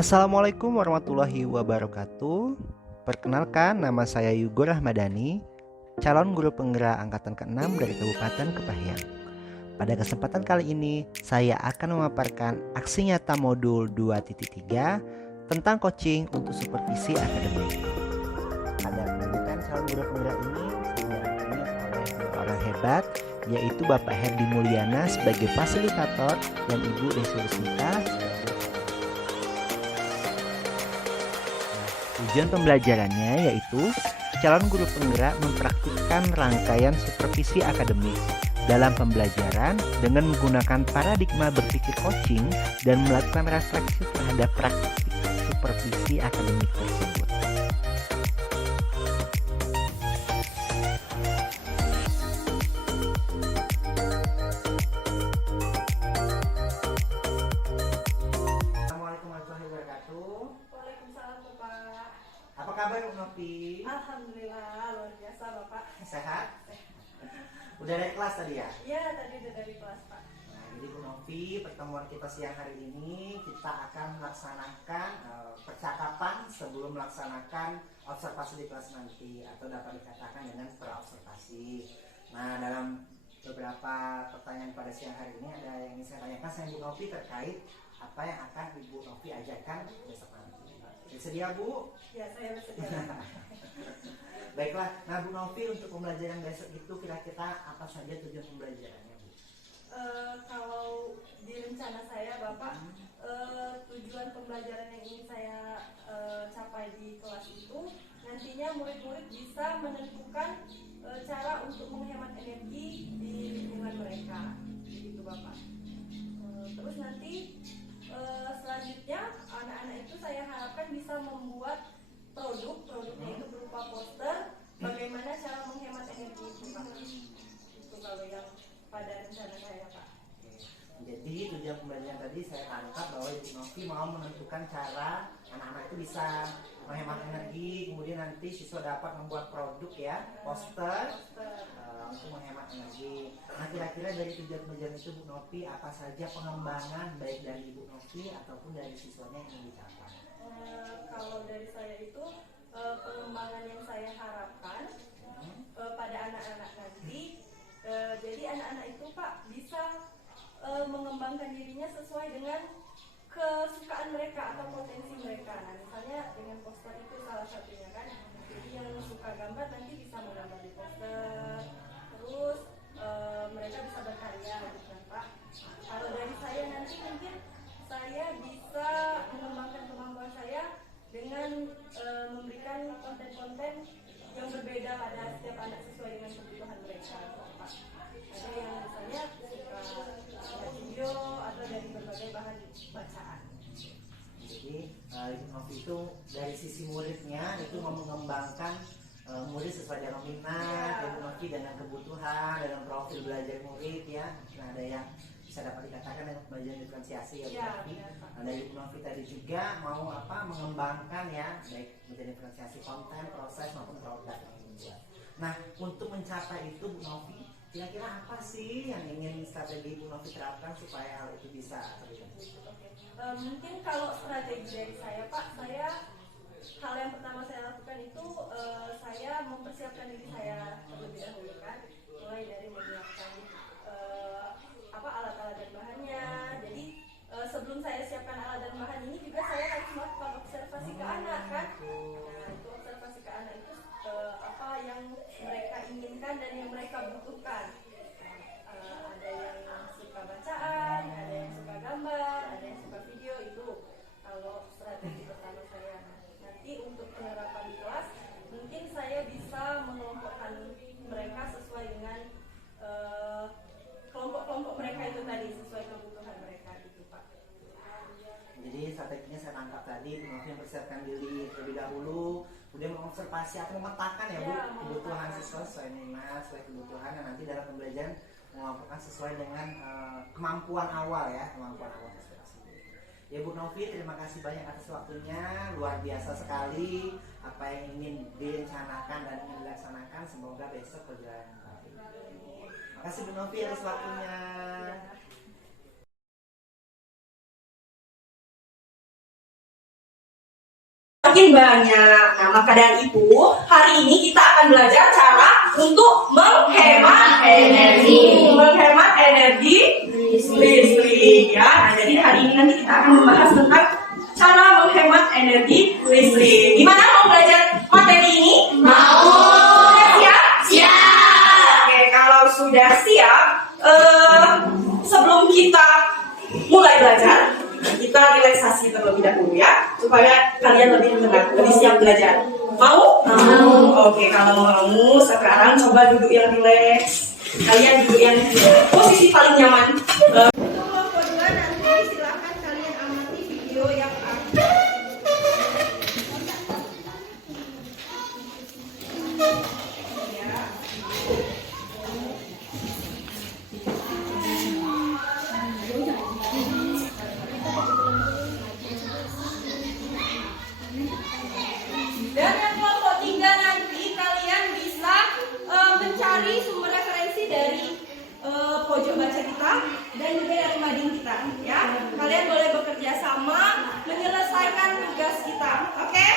Assalamualaikum warahmatullahi wabarakatuh. Perkenalkan, nama saya Yugo Rahmadani, calon guru penggerak angkatan ke-6 dari Kabupaten Kepahyang. Pada kesempatan kali ini, saya akan memaparkan aksi nyata modul 2.3 tentang coaching untuk supervisi akademik. Pada pendidikan calon guru penggerak ini, saya didampingi oleh dua orang hebat, yaitu Bapak Herdi Mulyana sebagai fasilitator dan Ibu Desi Rusmita. Tujuan pembelajarannya yaitu calon guru penggerak mempraktikkan rangkaian supervisi akademik dalam pembelajaran dengan menggunakan paradigma berpikir coaching dan melakukan refleksi terhadap praktik supervisi akademik tersebut. Assalamualaikum warahmatullahi wabarakatuh. Waalaikumsalam Bapak. Apa kabar Bu Novi? Alhamdulillah luar biasa Bapak. Sehat? Udah dari kelas tadi ya? Iya tadi udah dari kelas Pak. Nah, jadi Bu Novi, pertemuan kita siang hari ini kita akan melaksanakan percakapan sebelum melaksanakan observasi di kelas nanti, atau dapat dikatakan dengan pra-observasi. Nah, dalam beberapa pertanyaan pada siang hari ini ada yang ingin saya tanyakan sama Bu Novi terkait apa yang akan Ibu Novi ajarkan besok nanti. Bersedia Bu? Ya saya bersedia. Baiklah, nah Bu Novi, untuk pembelajaran besok itu kira-kira apa saja tujuan pembelajarannya Bu? Kalau di rencana saya Bapak, tujuan pembelajaran yang ingin saya capai di kelas itu nantinya murid-murid bisa menentukan cara untuk menghemat energi di lingkungan mereka, begitu Bapak. Terus nanti selanjutnya anak-anak itu saya harapkan bisa membuat produknya itu berupa poster bagaimana cara menghemat energi itu Pak. Itu kalau yang pada rencana saya Pak. Jadi tujuan pembelajaran tadi saya tangkap bahwa Ibu Novi mau menentukan cara anak-anak itu bisa menghemat energi, kemudian nanti siswa dapat membuat produk ya, poster untuk menghemat energi. Nah, kira-kira dari tujuan pembelajaran itu Bu Novi, apa saja pengembangan baik dari Ibu Novi ataupun dari siswanya yang ingin dicapai? Kalau dari saya itu pengembangan yang saya harapkan pada anak-anak nanti, jadi anak-anak itu Pak bisa mengembangkan dirinya sesuai dengan kesukaan mereka atau potensi mereka. Nah, misalnya dengan poster itu salah satunya kan. Jadi yang suka gambar nanti bisa menggambar di poster. Terus mereka bisa berkarya gitu kan Pak. Kalau dari saya nanti mungkin saya bisa mengembangkan kemampuan saya dengan memberikan konten-konten yang berbeda pada setiap anak sesuai dengan kebutuhan mereka Pak. Ada yang misalnya suka video atau dari berbagai bahan bacaan. Jadi Ibu Novi itu dari sisi muridnya itu mau mengembangkan murid sesuai dengan minat Ibu Novi, dengan kebutuhan, dengan profil belajar murid ya. Nah, ada yang bisa dapat dikatakan dengan pembelajaran diferensiasi ya Bu Novi. Nah, dari Ibu Novi tadi juga mau mengembangkan ya, baik menjadi diferensiasi konten, proses maupun produk yang dibuat. Nah, untuk mencapai itu Bu Novi, kira-kira apa sih yang ingin strategi Bu Novi terapkan supaya hal itu bisa terjadi? Mungkin kalau strategi dari saya Pak, hal yang pertama saya lakukan itu saya mempersiapkan diri saya terlebih dahulu kan, mulai dari menyiapkan alat-alat dan bahannya. Jadi sebelum saya siapkan alat dan bahan ini juga saya harus melakukan observasi ke anak kan. Nah, itu observasi ke anak itu apa yang mereka inginkan dan yang mereka butuhkan. Ada yang suka bacaan, ada yang suka gambar, ada yang suka video. Itu kalau strategi pertama saya. Nanti untuk penerapan di kelas mungkin saya bisa mengelompokkan mereka sesuai dengan kelompok-kelompok mereka itu tadi, sesuai kebutuhan mereka gitu Pak. Jadi strateginya saya tangkap tadi, Bu Novi mempersiapkan diri terlebih dahulu, kemudian mengobservasi atau memetakan ya Bu, kebutuhan siswa sesuai minat, sesuai kebutuhan, dan nanti dalam pembelajaran mengelompokkan sesuai dengan kemampuan awal ya, kemampuan awal siswa. Ya Bu Novi, terima kasih banyak atas waktunya, luar biasa sekali apa yang ingin direncanakan dan ingin dilaksanakan, semoga besok berjalan baik. Terima kasih Bu Novi atas waktunya. makin banyak. Nah, maka dari itu hari ini kita akan belajar cara untuk menghemat energi listrik ya. Nah, jadi hari ini nanti kita akan membahas tentang cara menghemat energi listrik. Gimana, mau belajar materi ini? Mau. Sudah siap? Siap. Oke, kalau sudah siap, sebelum kita mulai belajar, kita relaksasi terlebih dahulu ya, supaya kalian lebih tenang, lebih siap belajar. Mau? Mau. Oke, kalau mau sekarang coba duduk yang rileks. Kalian duduk yang posisi paling nyaman. Untuk kelompok 2 nanti silakan kalian amati video yang ada. Dan yang kelompok 3 nanti kalian bisa mencari sumber referensi dari pojok baca kita dan juga dari mading kita ya. Kalian boleh bekerja sama menyelesaikan tugas kita. Oke?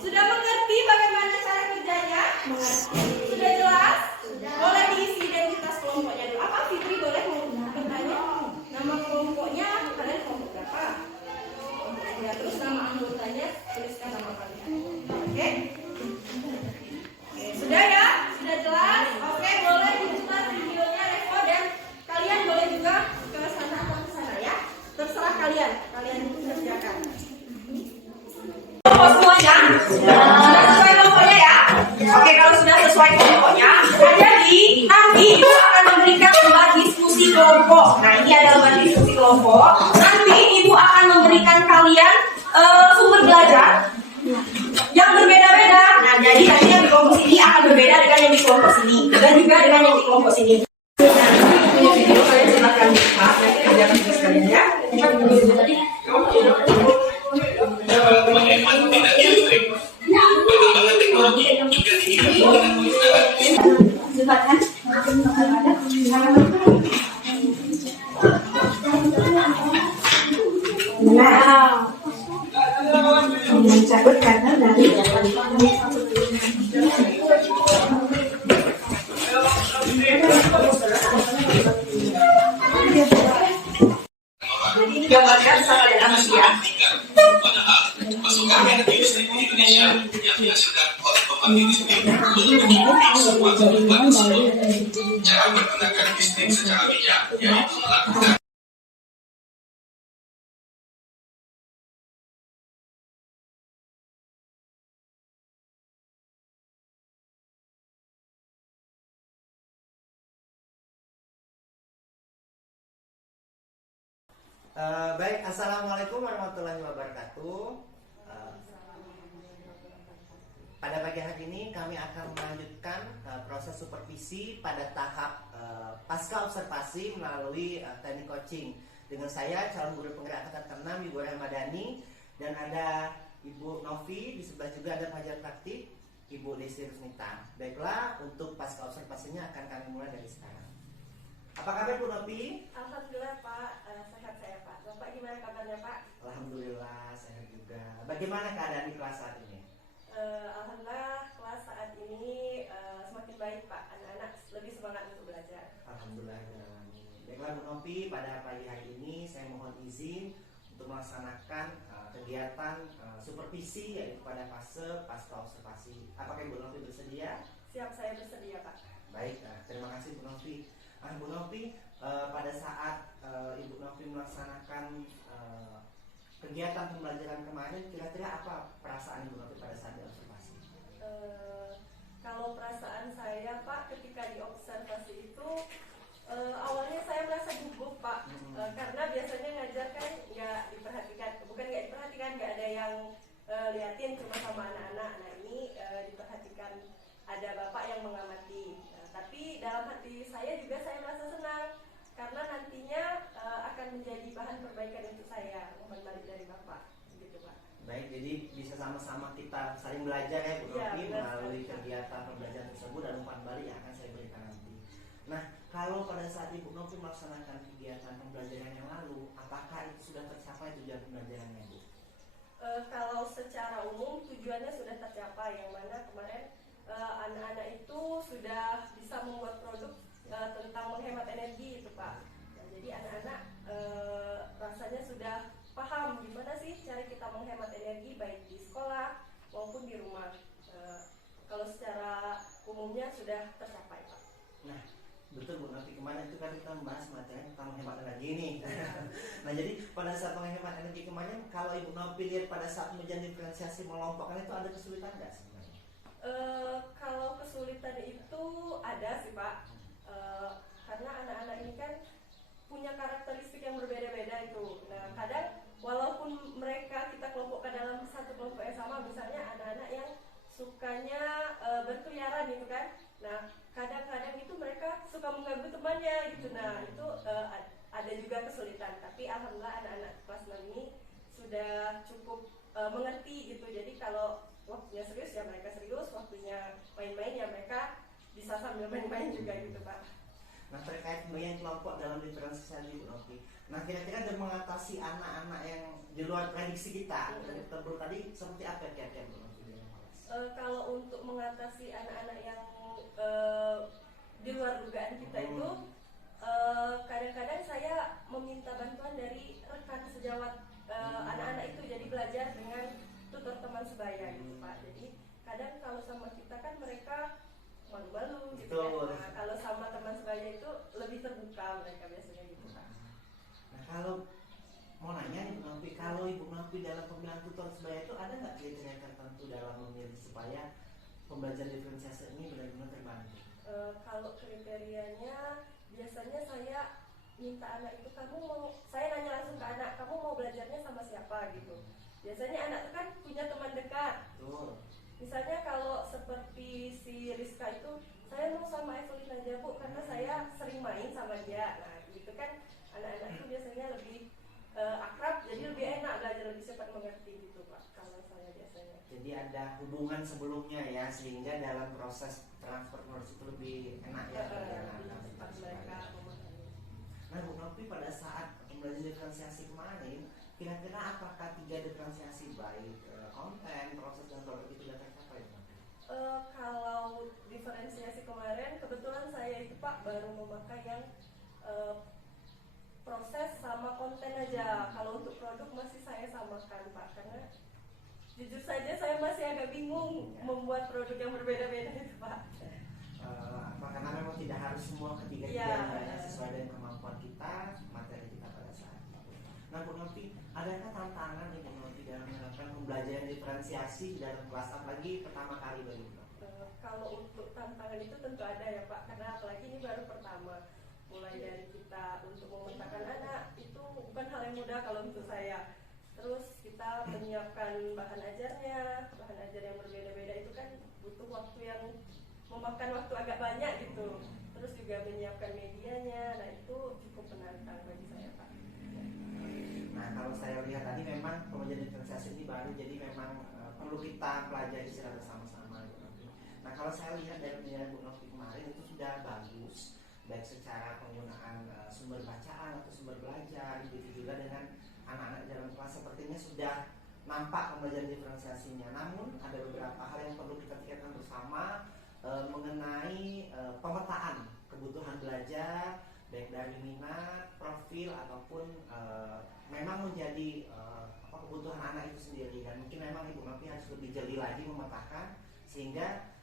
Sudah mengerti bagaimana cara kerjanya? Mengerti. Sudah jelas? Boleh diisi identitas kelompoknya dulu. Apa Fitri boleh mau bertanya? Nama kelompoknya kalian kelompok berapa? Ya, terus nama anggotanya tuliskan nama kalian. Oke? Oke, sudah ya? Sudah jelas? Oke, boleh diputar videonya Revo dan kalian boleh juga ke sana atau ke sana ya. Terserah kalian. Kalian kerjakan. Kelompok semuanya? Sudah sesuai kelompoknya ya? Oke, kalau sudah sesuai kelompoknya, jadi nanti Ibu akan memberikan lembar diskusi kelompok. Nah, ini ada lembar diskusi kelompok. Nanti Ibu akan memberikan kalian sumber belajar yang berbeda-beda. Nah, jadi nanti yang di kelompok sini akan berbeda dengan yang di kelompok sini dan juga dengan yang di kelompok sini. Nah, nanti punya video kalian silakan buka, nanti kerjakan tugas kalian ya. Nah, mencabut karena dari gambarkan bisa kalian amati ya. Pasokan energi listrik di Indonesia yang dihasilkan oleh pembangkit listrik untuk mencukupi semua kebutuhan tersebut. Cara menggunakan listrik secara bijak yaitu melakukan Baik, assalamualaikum warahmatullahi wabarakatuh. Pada pagi hari ini kami akan melanjutkan proses supervisi pada tahap pasca observasi melalui teknik coaching. Dengan saya calon guru penggerak angkatan 6 Ibu Ramadhani, dan ada Ibu Novi, di sebelah juga ada pengajar praktik Ibu Desi Rusnita. Baiklah, untuk pasca observasinya akan kami mulai dari sekarang. Apa kabar Bu Novi? Alhamdulillah Pak, sehat saya Pak. Bapak gimana kabarnya Pak? Alhamdulillah sehat juga. Bagaimana keadaan di kelas saat ini? Alhamdulillah kelas saat ini semakin baik Pak. Anak-anak lebih semangat untuk belajar. Alhamdulillah. Baiklah Bu Novi, pada pagi hari ini saya mohon izin untuk melaksanakan kegiatan supervisi yaitu pada fase pasca observasi. Apakah Bu Novi bersedia? Siap, saya bersedia Pak. Baik, terima kasih Bu Novi. Bu Novi, pada saat Ibu Novi melaksanakan kegiatan pembelajaran kemarin, kira-kira apa perasaan Ibu Novi pada saat diobservasi? Kalau perasaan saya Pak, ketika diobservasi itu awalnya saya merasa gugup Pak, karena biasanya ngajar kan nggak diperhatikan, bukan nggak diperhatikan, nggak ada yang liatin, cuma sama anak-anak. Nah ini diperhatikan, ada bapak yang mengamati. Tapi dalam hati saya juga saya merasa senang karena nantinya akan menjadi bahan perbaikan untuk saya, umpan balik dari bapak, gitu Pak. Baik, jadi bisa sama-sama kita saling belajar ya Bu Novi melalui kegiatan pembelajaran tersebut dan umpan balik yang akan saya berikan nanti. Nah, kalau pada saat Ibu Novi melaksanakan kegiatan pembelajaran yang lalu, apakah itu sudah tercapai tujuan pembelajarannya Bu? Kalau secara umum tujuannya sudah tercapai, yang mana kemarin anak-anak itu sudah bisa membuat produk tentang menghemat energi itu Pak. Nah, jadi anak-anak rasanya sudah paham gimana sih cara kita menghemat energi baik di sekolah maupun di rumah. Kalau secara umumnya sudah tercapai Pak. Nah, betul Bu Novi, kemarin itu kan kita membahas materi tentang menghemat energi nih. Nah, jadi pada saat menghemat energi kemarin, kalau Ibu Novi lihat pada saat menjalani diferensiasi mengelompokkan itu ada kesulitan nggak sebenarnya? Kalau kesulitan itu ada sih Pak, karena anak-anak ini kan punya karakteristik yang berbeda-beda itu. Nah, kadang walaupun mereka kita kelompokkan dalam satu kelompok yang sama, misalnya anak-anak yang sukanya berkeliaran gitu kan. Nah, kadang-kadang itu mereka suka mengganggu temannya gitu. Nah, itu ada juga kesulitan. Tapi alhamdulillah anak-anak kelas 6 ini sudah cukup mengerti gitu. Jadi kalau waktunya serius ya mereka serius, waktunya main-main ya mereka bisa sambil main-main juga gitu Pak. Nah, terkait pembagian kelompok dalam diferensiasi Bu Novi, nah kira-kira dan mengatasi anak-anak yang di luar prediksi kita dari tebel tadi seperti apa kira-kira Bu Novi? Kalau untuk mengatasi anak-anak yang di luar dugaan kita itu, kadang-kadang saya meminta bantuan dari rekan sejawat anak-anak itu, jadi belajar dengan tutor teman sebaya gitu Pak. Jadi kadang kalau sama kita kan mereka malu-malu gitu kan. Nah, kalau sama teman sebaya itu lebih terbuka mereka biasanya gitu Pak. Nah, kalau mau nanya nih Bu Novi, kalau Ibu Novi dalam pemilihan tutor sebaya itu ada nggak kriteria tertentu dalam memilih supaya pembelajaran diferensiasi ini benar-benar terbantu? Kalau kriterianya biasanya saya minta anak itu, saya nanya langsung ke anak, kamu mau belajarnya sama siapa gitu. Biasanya anak itu kan punya teman dekat. Misalnya kalau seperti si Rizka itu, saya mau sama Evelyn aja Bu, karena saya sering main sama dia. Nah gitu kan, anak-anak itu biasanya lebih akrab, jadi lebih enak belajar, lebih cepat mengerti gitu Pak. Kalau saya biasanya. Jadi ada hubungan sebelumnya ya, sehingga dalam proses transfer knowledge itu lebih enak ya. Cepat mereka memahami. Nah Bu Novi, pada saat pembelajaran diferensiasi kemarin, kira-kira apakah 3 diferensiasi baik konten, proses, dan produk itu sudah tercapai? Kalau diferensiasi kemarin, kebetulan saya itu Pak baru memakai yang proses sama konten aja. Kalau untuk produk masih saya samakan Pak, karena jujur saja saya masih agak bingung membuat produk yang berbeda-beda itu Pak. Karena memang tidak harus semua ketiga-tiganya sesuai dengan kemampuan kita, materi kita pada saat itu. Nah Bu Novi, adakah tantangan Ibu Novi dalam menerapkan pembelajaran diferensiasi dalam kelas, apalagi pertama kali bagi Bu Novi? Kalau untuk tantangan itu tentu ada ya Pak, karena apalagi ini baru pertama. Mulai dari kita untuk memetakan anak itu bukan hal yang mudah kalau untuk saya. Terus kita menyiapkan bahan ajarnya, bahan ajar yang berbeda-beda itu kan butuh waktu yang memakan waktu agak banyak gitu. Terus juga menyiapkan medianya, nah itu cukup menantang bagi saya Pak. Nah kalau saya lihat tadi memang pembelajaran diferensiasi ini baru, jadi memang perlu kita pelajari secara bersama-sama. Nah kalau saya lihat dari penjelasan Bu Novi kemarin itu sudah bagus, baik secara penggunaan sumber bacaan atau sumber belajar, begitu juga dengan anak-anak dalam kelas, sepertinya sudah nampak pembelajaran diferensiasinya. Namun ada beberapa hal yang perlu kita pikirkan bersama mengenai pemetaan kebutuhan belajar, baik dari minat, profil, ataupun memang menjadi kebutuhan anak itu sendiri. Dan mungkin memang Ibu Novi harus lebih jeli lagi memetakan, sehingga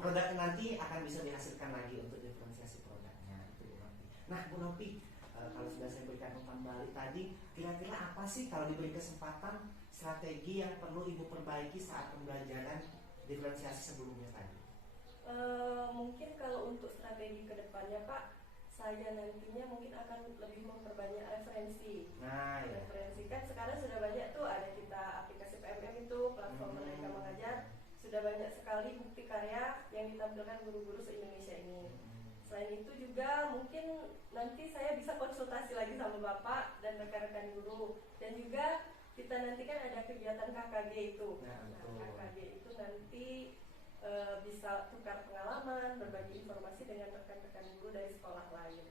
produk nanti akan bisa dihasilkan lagi untuk diferensiasi produknya itu Bu Novi. Nah Bu Novi, kalau sudah saya berikan umpan balik tadi, kira-kira apa sih kalau diberi kesempatan strategi yang perlu Ibu perbaiki saat pembelajaran diferensiasi sebelumnya tadi? Mungkin kalau untuk strategi kedepannya Pak, saya nantinya mungkin akan lebih memperbanyak referensi. Nah, ya. Referensi kan sekarang sudah banyak tuh, ada kita aplikasi PMM itu, platform Merdeka Mengajar, sudah banyak sekali bukti karya yang ditampilkan guru-guru se-Indonesia ini. Selain itu juga mungkin nanti saya bisa konsultasi lagi sama Bapak dan rekan-rekan guru, dan juga kita nanti kan ada kegiatan KKG itu. Nah KKG itu nanti bisa tukar pengalaman, berbagi informasi dengan rekan-rekan guru dari sekolah lain.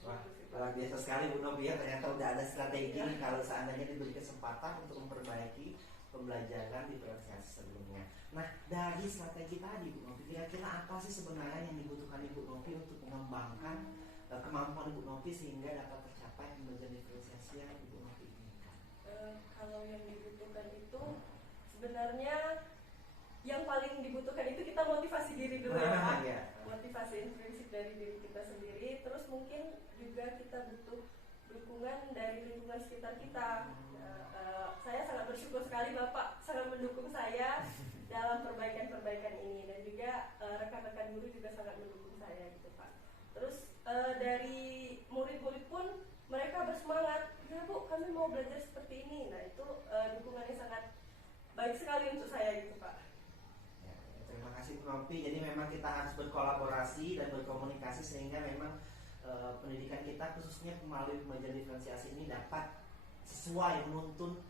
Wah, luar biasa sekali Bu Novi ya, ternyata udah ada strategi kalau seandainya diberi kesempatan untuk memperbaiki pembelajaran diferensiasi sebelumnya. Nah, dari strategi tadi Bu Novi, kira-kira apa sih sebenarnya yang dibutuhkan Ibu Novi untuk mengembangkan kemampuan Ibu Novi sehingga dapat tercapai pembelajaran diferensiasi yang Ibu Novi inginkan? Kalau yang dibutuhkan itu sebenarnya yang paling dibutuhkan itu kita motivasi diri dulu ya Pak. Ya. Motivasi intrinsik dari diri kita sendiri. Terus mungkin juga kita butuh dukungan dari lingkungan sekitar kita. Saya sangat bersyukur sekali Bapak sangat mendukung saya dalam perbaikan-perbaikan ini, dan juga rekan-rekan guru juga sangat mendukung saya gitu Pak. Terus dari murid-murid pun mereka bersemangat, ya Bu kami mau belajar seperti ini. Nah itu dukungannya sangat baik sekali untuk saya gitu Pak. Terima kasih Bu Novi. Jadi memang kita harus berkolaborasi dan berkomunikasi sehingga memang pendidikan kita khususnya melalui pembelajaran diferensiasi ini dapat sesuai menuntun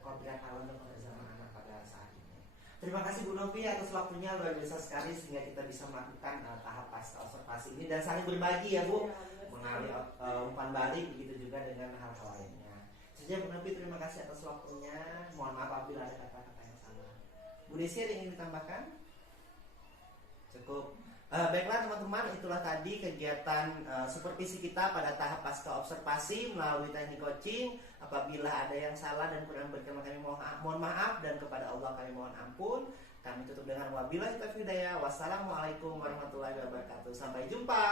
kodrat alam dan kodrat zaman anak pada saat ini. Terima kasih Bu Novi atas waktunya, luar biasa sekali sehingga kita bisa melakukan tahap pasca observasi ini dan saling berbagi ya Bu, mengalih umpan balik begitu juga dengan hal-hal lainnya. Sejak Bu Novi, terima kasih atas waktunya. Mohon maaf apabila ada kata-kata yang salah. Bu Desi, ada yang ingin ditambahkan? Cukup. Baiklah teman-teman, itulah tadi kegiatan supervisi kita pada tahap pasca observasi melalui teknik coaching. Apabila ada yang salah dan kurang berkenan kami mohon maaf, dan kepada Allah kami mohon ampun. Kami tutup dengan wabillahi taufiq hidayah. Wassalamualaikum warahmatullahi wabarakatuh. Sampai jumpa.